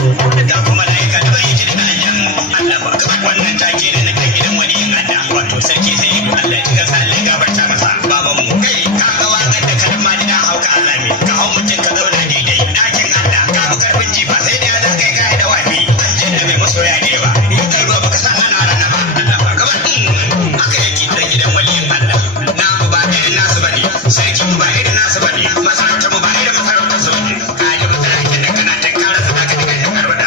ga kuma laika da bai ji da yan Allah ba wannan take da na kan gidan wani in Allah wato sarki sai ido Allah ya ga Allah ya gabarta masa baban mu kai ka ga wakan da kalma da hauka Allah me ka hau mutum ka zauna daidai dakin Allah ka bu karfin jifa sai da za kai kai da wafi an da mai masoya ne ba in ka ruwa baka san ana rana ba Allah ba gaba aka yake da gidan wani in Allah na mu ba irin nasu bane sarki mu ba irin nasu bane masarauta mu ba irin masarauta su bane ka ji masarauta da kana tankara su zaka daga karbada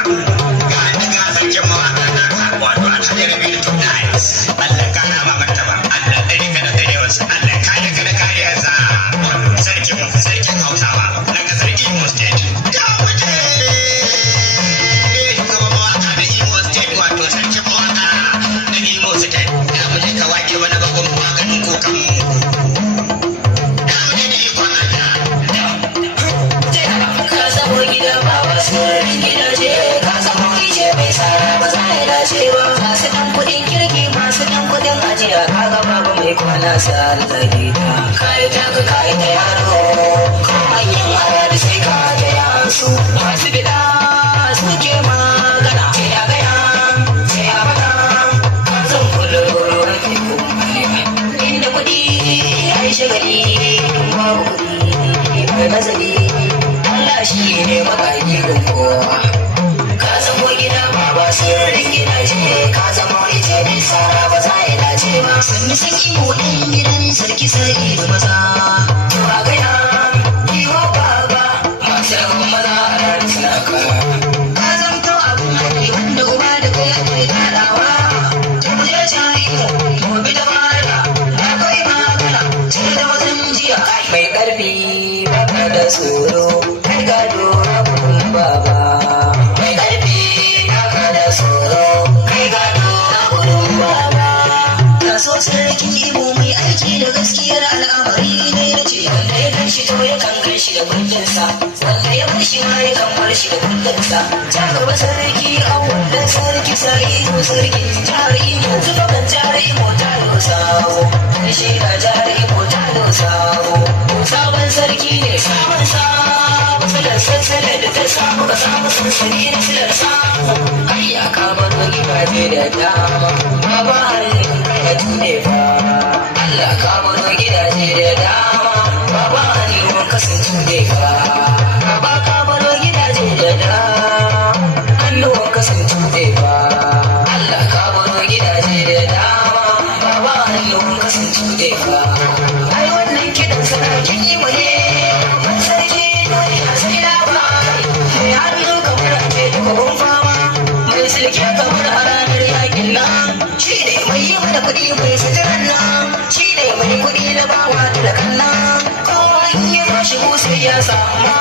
ga daga sarkin mawaka na wato alhaji rabi da tunais Allah kana ma martaba Allah dare ka da darewarsa Allah kare ka da kariyarsa sarkin Hausawa na kasar Imo State ya wuce kuma mawaka da Imo State wato sarkin mawaka na Imo State ya wuce ka wake wani babban maganin kokan mu kwana sa zage ta kai ta ka kai ta yaro ko manyan harar sai ka ta yasu masu bida suke magana sai ya gaya sai ya faɗa zan kula rafi kuma inda kuɗi ai shagali babu kuɗi mai nazari Allah shi ne makaki kowa ka zamo gida baba sirrin gidaje ka zamo ita bisa ba za ya dace ba sannu sun imo ɗan gidan sarki sai da maza to a gaya iwo baba masu yawan maza a rari suna kara ka zamto abun hali wanda uba da kai ake kaɗawa ta muje ta imo gobe da fara na kai magana tun da wajen jiya mai ƙarfi baka da tsoro kai gado abun baba mai ƙarfi baka da tsoro kai gado abun baba ka so sarki imo mai aiki da gaskiyar al'amari ne na ce wanda ya kan shi to ya kan kai shi da kundinsa wanda ya bar shi ma ya kan bar shi da kundinsa ta gaba sarki a wannan sarki sa'ido sarkin jihar imo zuba kan jihar imo ta dosawo shi da jihar imo ta dosawo sabon sarki ne sabon sabon salar sassalar da ta samu ka samu sansani na silar samu har ya kama gidaje da dama ma ba halin kai tune fa Allah ka bano gidaje da dama ba ba halin kasance ne fa ba ka bano gidaje da dama annuwan kasance ne fa Allah ka bano gidaje da dama ba ba halin kasance ne fa ai wannan kidan sarakin yi wale ban sarki dole a sai labari mai hannu kamar ake dukkan fama mai silke kamar a ranar yakin nan shi ne mai yi mana kuɗi mai suturan nan shi ne mai kuɗi na bawa da kanna kowa in ya zo shigo sai ya samu